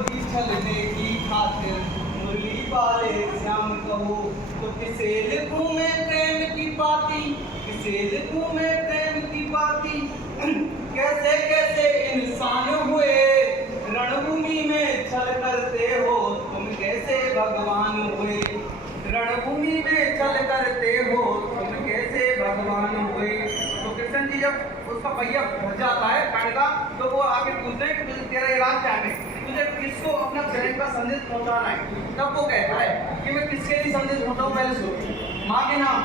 ही छलने की खातिर मुरली वाले श्याम कहो। तो किसे लिखूं मैं प्रेम की बाती, किसे लिखूं मैं प्रेम की बाती। कैसे कैसे इंसान हुए रणभूमि में छल करते हो तुम, कैसे भगवान हुए रणभूमि में छल करते हो तुम, कैसे भगवान हुए। तो कृष्ण जी जब उसका पहिया भर जाता है कर्ण का, तो वो आके पूछते हैं कि तुझे तेरा इरादा क्या है, तुझे किसको अपना प्रेम का संदेश पहुंचाना है। तब वो कहता है कि मैं किसके लिए संदेश पहुंचाऊं, पहले सुनो। माँ के नाम,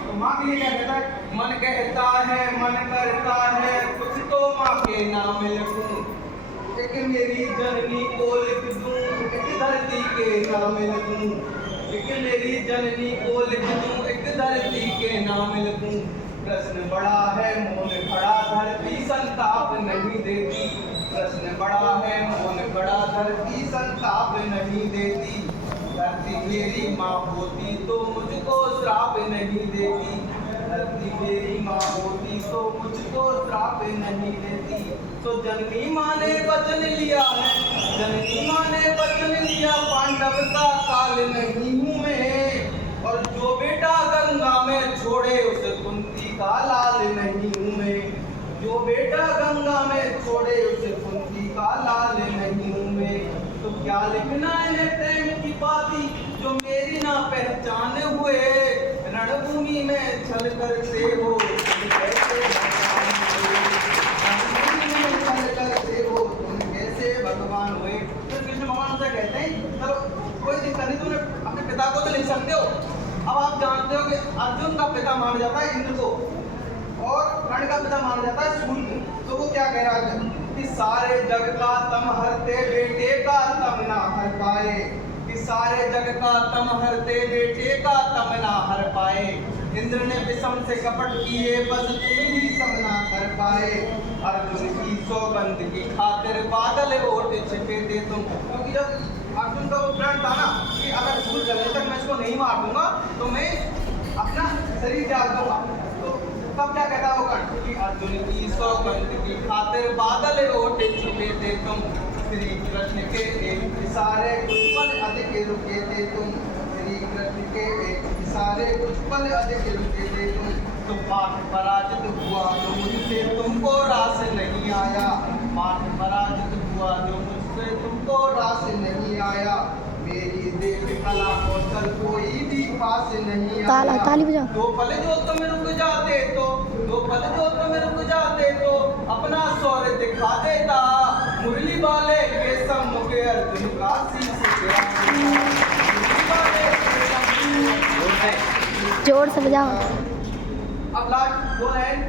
तो माँ के लिए क्या कहता है, मन कहता है मन करता है कुछ तो माँ के नाम लिखूं, एक मेरी जननी को लिख दूं, एक धरती के नाम लिख दूं, एक मेरी जननी को लिख दूं, एक धरती के नाम लिखूं। प्रश्न बड़ा है मौन खड़ा धरती संताप नहीं देती, प्रश्न बड़ा है मौन खड़ा धरती संताप नहीं देती। धरती मेरी माँ होती तो मुझको श्राप नहीं देती, धरती मेरी माँ होती तो मुझको श्राप नहीं देती। तो जननी माँ ने वचन लिया है, जननी माँ ने वचन लिया, पांडव का काल नहीं हूँ मैं, और जो बेटा गंगा में छोड़े उसे कुंती का लाल नहीं हूँ मैं, जो बेटा गंगा में छोड़े उसे कुंती का लाल नहीं हूँ मैं। तो क्या लिखना है प्रेम की बाती जो मेरी ना पहचान हुए, रणभूमि में छल करते हो तुम, कैसे भगवान हुए, रणभूमि में छल करते हो तुम, कैसे भगवान हुए। तो कृष्ण भगवान से कहते हैं चलो कोई दिक्कत नहीं, तुमने अपने पिता को तो लिख सकते हो। अब आप जानते हो कि अर्जुन का पिता माना जाता है इंद्र को, और कर्ण का पिता माना जाता है सूर्य को। तो वो क्या कह रहा है कि सारे जग का तम हरते बेटे का तम ना हर पाए, कि सारे जग का तम हरते बेटे का तम ना हर पाए। इंद्र ने विषम से कपट किए बस तुम ही सम ना कर पाए, अर्जुन की सौगंध की खातिर बादल ओट छिपे दे तुम। क्योंकि जब अर्जुन का वो प्रण था ना कि अगर सूर्य जलने तक मैं इसको नहीं मार दूंगा तो मैं अपना शरीर त्याग दूंगा, तो तब क्या कहता वो कर्ण कि अर्जुन की सौगंध की खातिर बादल ओट छिपे दे तुम, श्री कृष्ण के एक इशारे कुछ पल अधिक रुके थे तुम, श्री कृष्ण के एक इशारे कुछ पल अधिक रुके थे तुम। तो पाठ पराजित हुआ जो मुझसे तुमको रास नहीं आया, पाठ पराजित हुआ जो मुझसे तुमको रास नहीं आया, मेरी देख कला कौशल कोई भी पास नहीं आया। ताली बजाओ। दो पल जो तुम रुक जाते तो, दो पल जो तुम रुक जाते तो अपना शौर्य दिखा देता, मुरली वाले के सम्मुख अर्जुन का शीश गिरा देता। जोर से बजाओ। अब लास्ट दो लाइन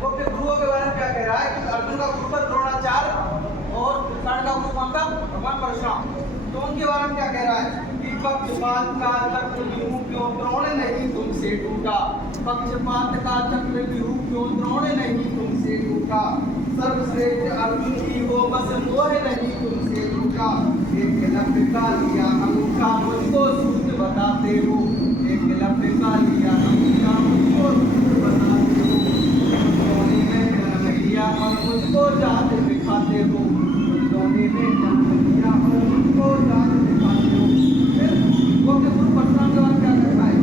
वो अपने गुरुओं के बारे में क्या कह रहा है कि अर्जुन का गुरु पर द्रोणाचार्य और कर्ण का गुरु कौन था, भगवान परशुराम। तो उनके बारे में क्या कह रहा है कि पक्षपात का चक्रव्यूह क्यों द्रोण नहीं तुमसे टूटा, पक्षपात का चक्रव्यूह क्यों द्रोण नहीं तुमसे टूटा, सर्वश्रेष्ठ अर्जुन की हो बस मोह नहीं तुमसे टूटा। एक लंबे का लिया अंगूठा मुझको सूत्र बताते हो, एक लंबे का लिया अंगूठा मुझको सूत्र बताते हो, सोने में जन्म लिया और मुझको जात दिखाते हो, सोने में जन्म लिया और मुझको जात दिखाते हो। फिर वो अपने गुरु परशुराम के बाद क्या करता है,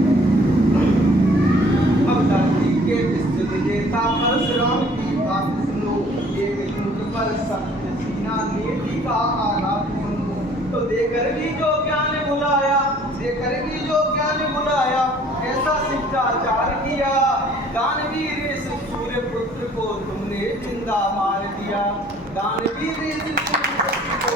अब धरती के विश्व विजेता परशुराम की बात सुनो, एक युग पर सत्य सीना नीति का आलाप सुनो। तो देकर भी जो ज्ञान बुलाया, देकर भी जो ज्ञान बुलाया, कैसा शिष्टाचार किया, दानवीर इस सूर्य पुत्र को तुमने जिंदा मार दिया, दानवीर इस सूर्य पुत्र को